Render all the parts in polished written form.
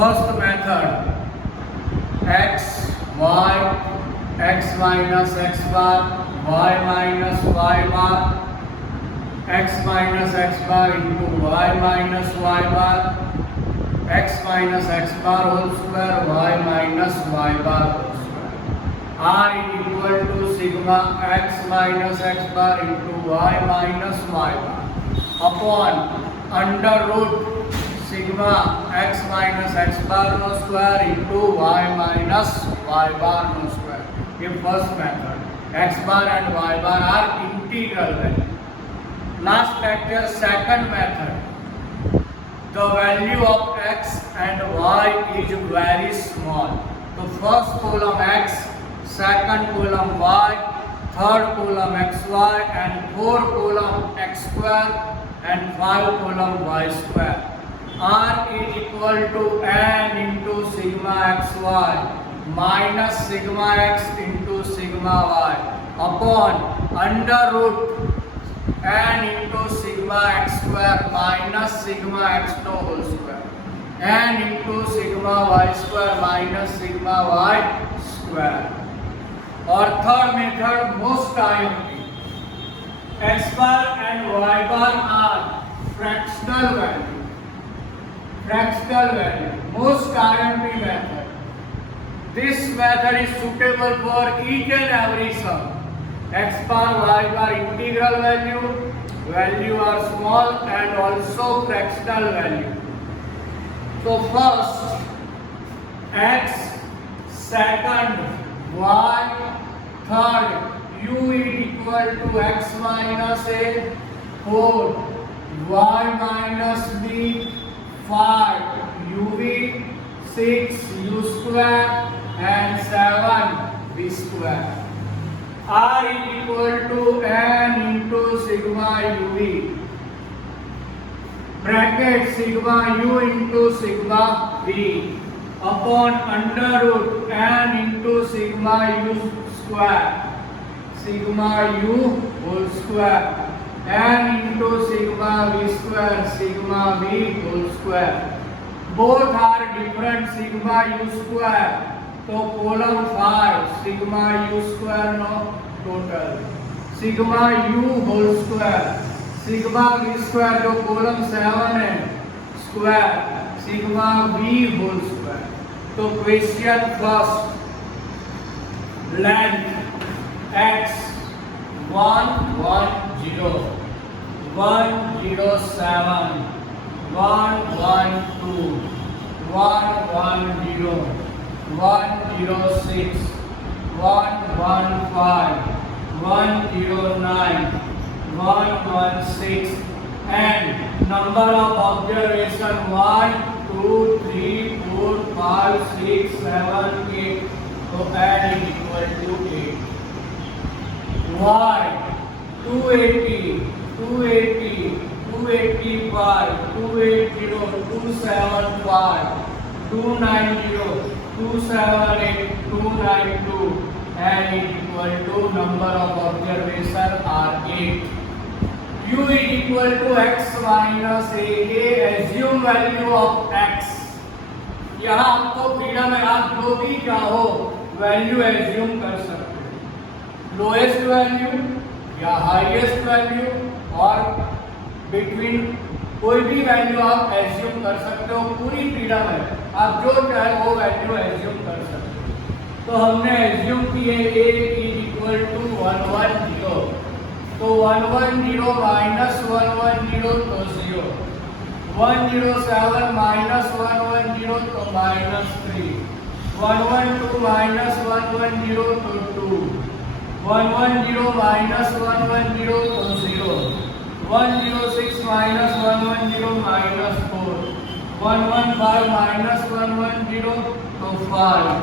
first method x y x minus x bar y minus y bar x minus x bar into y minus y bar x minus x bar whole square y minus y bar whole square r is equal to sigma x minus x bar into y minus y bar upon under root sigma x minus x bar no square into y minus y bar no square. ये first method. X bar and y bar are integral value. Last lecture second method. The value of x and y is very small. So first column x, second column y, third column xy and fourth column x square and 5 column y square. R is equal to n into sigma xy minus sigma x into sigma y upon under root n into sigma x square minus sigma x no whole square n into sigma y square minus sigma y square. Or third method most IMP. X bar and y bar are fractional value. Fractional value, most IMP method. This method is suitable for each and every sum. X bar, y bar integral value are small and also fractional value. So first x, second y, third u is equal to x minus a, fourth y minus b, 5 uv, 6 u square and 7 v square. R is equal to n into sigma uv bracket sigma u into sigma v upon under root n into sigma u square sigma u whole square n into sigma v square sigma v whole square. Both are different sigma u square. So column 5 sigma u square no total sigma u whole square sigma v square जो column 7 है square sigma v whole square. तो question first length x 110 107 112 110 106 115 109 116 and number of observation 1 2 3 4 5 6 7 8. So n is equal to 8. Y 280 280 285 280 275 290 278 292 and is equal to number of observation are 8. U is equal to x minus a. Assume value of x. यहाँ आपको freedom है, आप जो भी चाहो value assume कर सकते हो, लोएस्ट वैल्यू या हाईएस्ट वैल्यू और बिटवीन कोई भी वैल्यू आप एज्यूम कर सकते हो, पूरी फ्रीडम है, आप जो चाहे वो वैल्यू एज्यूम कर सकते हो. तो हमने एज्यूम किए a इज इक्वल टू 110, तो 110 माइनस 110 तो 0, 107 माइनस 110 तो माइनस 3, 112 माइनस 110 तो 2, 110 माइनस 110 तो 0, 106 माइनस 110 माइनस 4, 115 माइनस 110 तो 5,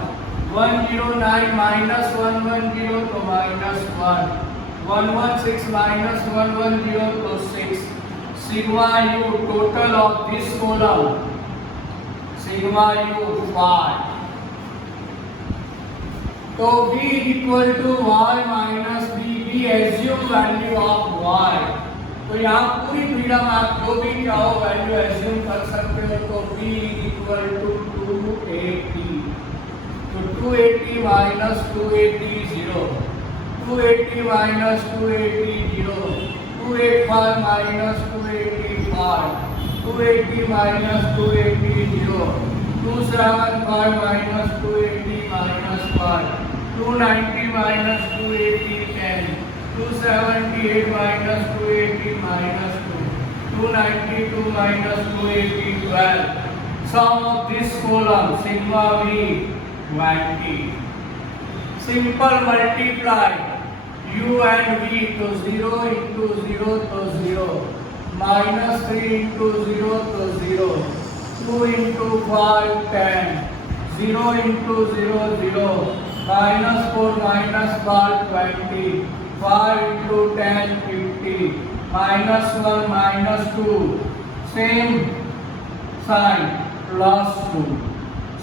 109 माइनस 110 तो माइनस 1, 116 माइनस 110 तो 6. Sigma u total of this column sigma u 5. So b is equal to y minus b. We assume value of y. तो यहाँ पूरी freedom आप जो भी चाहो वैल्यू एज्यूम कर सकते हो. तो b is equal to 2 280. So 280 minus 280 0. 280 minus 280 0. 285 minus 285. 280 minus 280 0. 275 minus 280 minus 5. 290 minus 280 10. 278 minus 280 minus 2. 292 minus 280 12. Sum of this column sigma V 20. Simple multiply u and v to 0 into 0 to 0. Minus 3 into 0 to 0. 2 into 5 10. 0 into 0 0. Minus 4 minus 5 20. 5 into 10 50. Minus 1 minus 2. Same sign. Plus 2.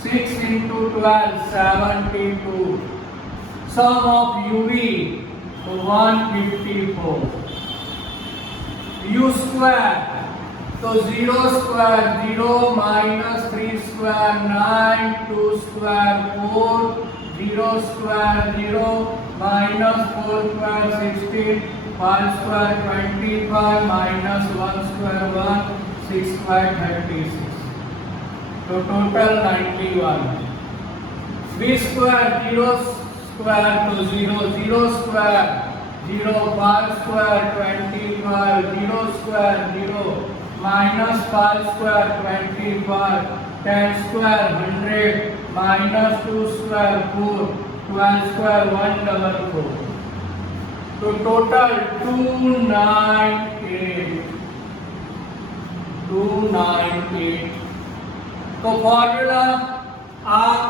6 into 12 72. Sum of UV 154. U square. So 0 square 0 minus 3 square 9. 2 square 4. 0 square 0 minus 4 square 16. 5 square 25 minus 1 square 1. 6 square 36. So total 91. V square 0 square to 0. 0 square 0. 5 square 25. 0 square 0. Minus 5 square 25. 10 square 100. Minus 2 square 4. 12 square 144. So total 298. 298. So formula R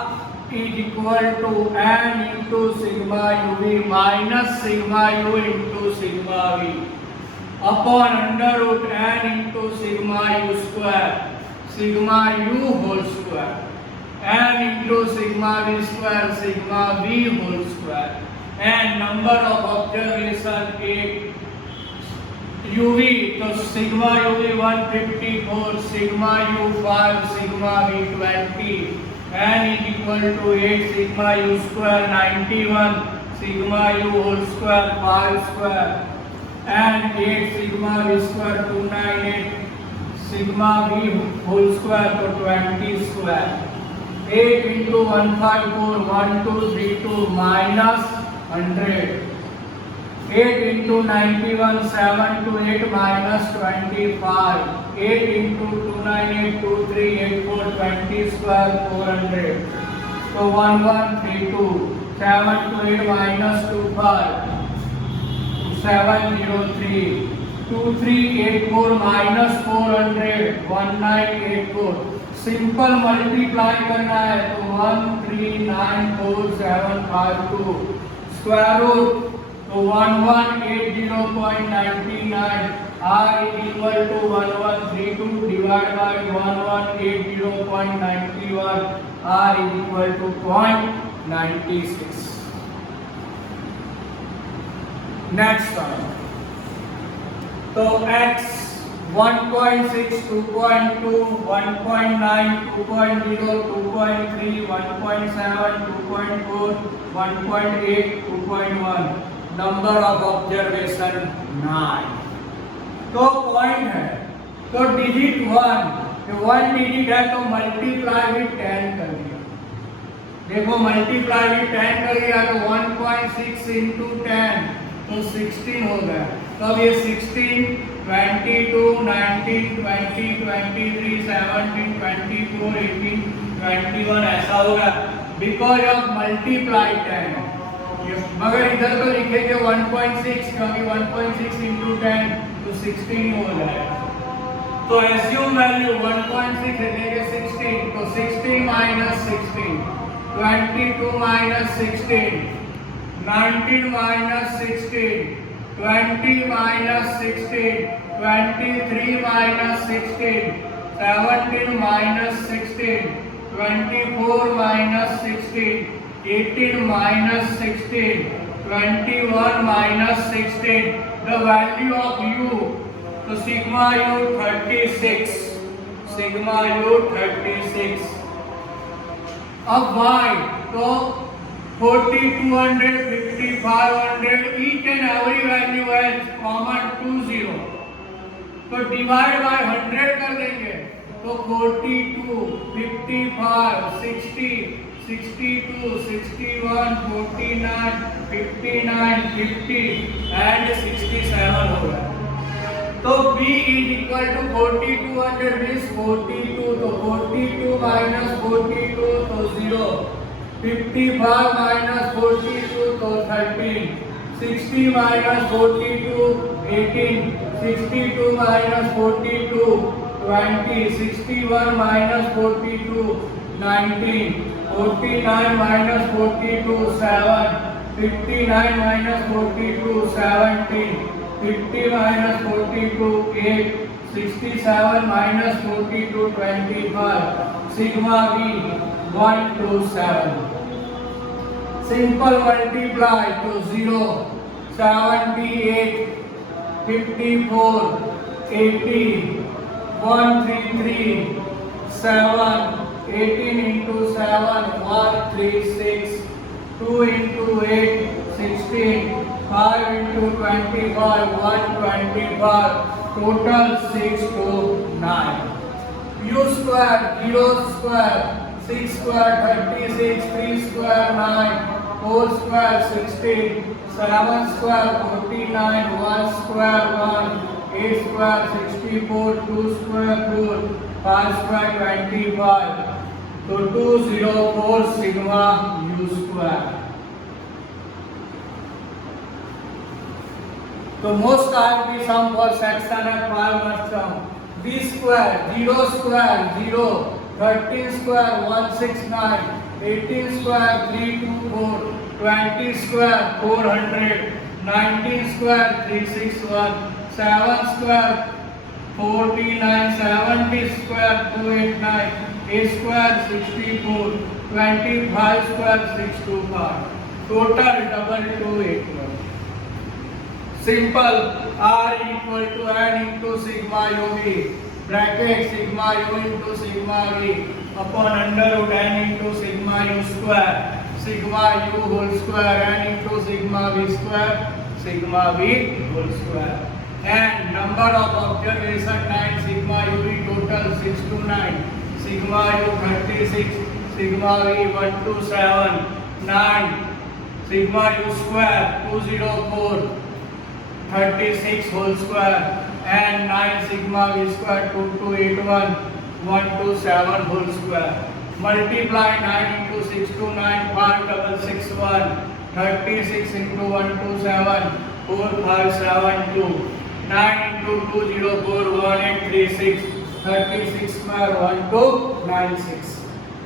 is equal to N into sigma UV minus sigma U into sigma V upon under root N into sigma U square, sigma U whole square, N into sigma V square, sigma V whole square, and number of observation 8. UV, so sigma UV 154, sigma U 5, sigma V 20, N is equal to 8, sigma U square 91, sigma U whole square 5 square, and 8 sigma V square 298, sigma V whole square to 20 square. 8 into 154, 1232 minus 100. 8 into 91, 7 to 8 minus 25. 8 into 298, 2384, 20 square 400. So 1132. 7 to 8 minus 25. 703. 2384 minus 400. 1984. Simple multiply करना है तो 1394752 square root तो 1180.99 R is equal to 1132 divided by 1180.91 R is equal to 0.96. Next one. So X 1.6, 2.2, 1.9, 2.0, 2.3, 1.7, 2.4, 1.8, 2.1. Number of observation 9. तो point है तो digit 1 digit है तो multiply with 10 कर दिया. देखो मल्टीप्लाई विद 10 कर दिया तो 1.6 into 10 तो 16 हो गया. तो अब ये 16, 22, 19, 20, 23, 17, 24, 18, 21 ऐसा होगा बिकॉज ऑफ मल्टीप्लाई 10. मगर इधर तो लिखेंगे 1.6 क्योंकि 1.6 into 10 तो 16 हो जाएगा. तो एज्यूम वैल्यू 1.6 लिखेंगे 16 तो 16 minus 16, 22 minus 16, 19 minus 16, 20 minus 16, 23 minus 16, 17 minus 16, 24 minus 16, 18 minus 16, 21 minus 16. The value of U, so sigma U 36, sigma U 36. अब y तो 40, 200, 50, 500 each and every value has common 20, तो डिवाइड बाय 100 कर देंगे तो 42, 55, 60, 62, 61, 49, 59, 50 एंड 67 होगा। तो b is equal to 4200 means 42, तो 42 minus 42 तो 0, 55 minus 42 तो 13, 60 minus 42 18, 62 minus 42 20, 61 minus 42 19, 49 minus 42 7, 59 minus 42 17, 50 minus 42 8, 67 minus 42 25, sigma v 1 to 7. Simple multiply to 0, 78, 54, 80, 133, 7, 18 into 7, 136, 2 into 8, 16, 5 into 25, 125, total 6 to 9. U square, 0 square, 6 square, 36, 3 square, 9, 4 square, 16, 7 square, 49, 1 square, 1, 8 square, 64, 2 square, 4, 5 square, 25. So 204 sigma u square. So most IMP sum for section and 5 mark sum. B square, 0 square, 0, 13 square, 169, 18 square, 324, 20 square, 400, 19 square, 361, 7 square, 49, 70 square, 289, A square, 64, 25 square, 625. Total 2281. Simple R equal to N into sigma uv, bracket sigma u into sigma v upon under root N into sigma u square, sigma u whole square, N into sigma v square, sigma v whole square. And number of observation 9, sigma uv total 6 to 9, sigma u 36, sigma v 1 to 7, 9, sigma u square 204, 36 whole square and 9 sigma v square 2281, 127 whole square. Multiply 9 into 6 to 9, 5661, 36 into 127, 4572, 9 into 204, 1836, 36 square 1296,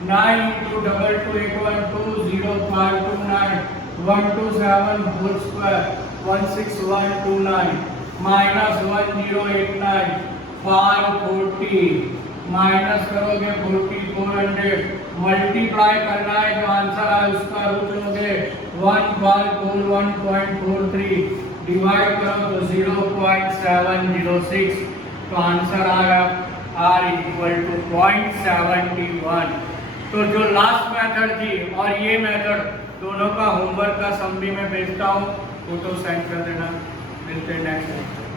9 into 2281, 20529, 127 whole square, 16129 minus 1089, 540 minus करोगे 4400, multiply करना है जो answer आए उसका root लोगे 1.43, divide करो तो 0.706, तो आंसर आया R इक्वल टू 0.71। तो जो लास्ट मेथड थी और ये मेथड दोनों का होमवर्क का सम भी मैं भेजता हूँ, फोटो सेंड कर देना। मिलते हैं नेक्स्ट।